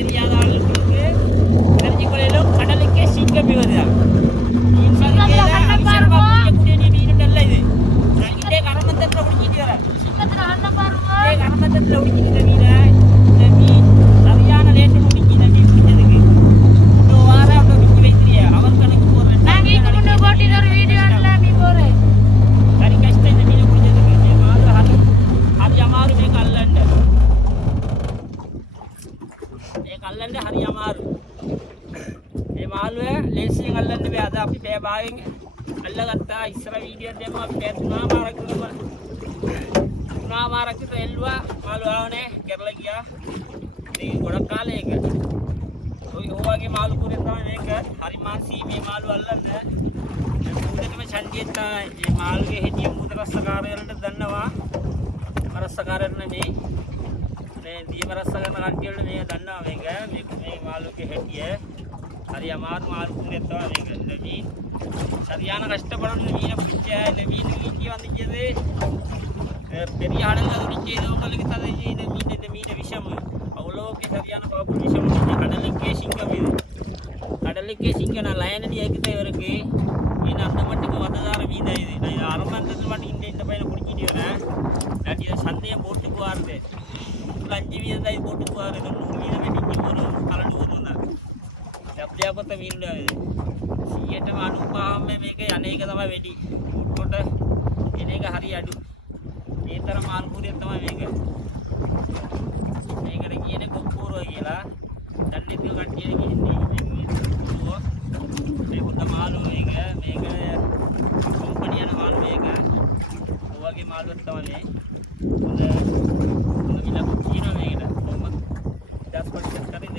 தெரியாத ஆளுங்களுக்கு தெரிஞ்சுக்கொள்ளும் கடலுக்கே சிங்கம் வருதான் நல்ல இது இதே கரமந்தத்தில் உடிக்கிட்டு வர கரமந்தத்தில் உடிக்கிட்டு மீனை இந்த மீன் சரியான ரேட்டு முடிக்கி இந்த மீன் பிடிச்சதுக்கு இன்னும் வாரம் அவ்வளோ விற்கி வைக்கிறிய அவர் கணக்கு போடுறேன் சரி கஷ்டம் இந்த மீனை பிடிச்சதுக்கு ஹரி அமாரு மேக அல்லண்டு මේක අල්ලන්න හරි අමාරු. මේ මාළුව ලේසියෙන් අල්ලන්න බෑ. අද අපි පෑ භාගයෙන් අල්ලගත්තා. ඉස්සර වීඩියෝ දෙම අපි පෑ තුනා මාරක් විතර එල්ලුවා. මාළුව ආවනේ කෙරලා ගියා. ඉතින් ගොඩක් කාලයක ඔය වගේ මාළු කුරේ තමයි මේක. හරි මාසි මේ මාළුව අල්ලන්න. මුදෙකම ඡන්දියෙන් තමයි මේ මාළුවේ හිටිය මුද රස්සකාරයන්ට දන්නවා. රස්සකාරයන් නෙමෙයි දීම රස්ස කරන කට්ටිය වල මේ දන්නවා මේක මේ මාළුගේ හැටිය හරි අමාරු මාළු කුරේ තමයි මේක මේ சரியான கஷ்டப்படணும் மீனை பிடிச்ச இந்த மீன் வீட்டி வந்துச்சது பெரிய ஆடல்ல துடிச்சது உங்களுக்கு ததை இந்த மீன் விஷம் அவ்வளோக்கு சரியான பவர்ஃபுல் விஷம் கடலுக்கே சிங்கம் இது கடலுக்கே சிங்கம் நான் லயனடி ஏற்கத்தே இருக்கு மீன் அந்த மட்டுக்கு வந்ததார மீன் இது நான் அரமந்தத்தில் மட்டும் இந்த பையனை பிடிச்சிட்டு வரேன் நான் இதை சந்தையம் போட்டு போவாருது 5 வீதத்தை போட்டு போவார் 100 வீதம் வெட்டிக்கு ஒரு கலண்டு போதுன்னா අප්‍රියාපත වීරුඩ සියයටම 95 මේක අනේක තමයි වැඩි කොට එන එක හරි අඩු මේ තරම් මාල්පුරියක් තමයි මේක මේකට කියන්නේ කොප්පෝරුව කියලා දන්නේ තිය කට්ටිය කියන්නේ මේ හොඳ මාළු මේක කම්පැනි යන මාළු මේක ඔයගේ මාළුවක් තමයි මේ හොඳ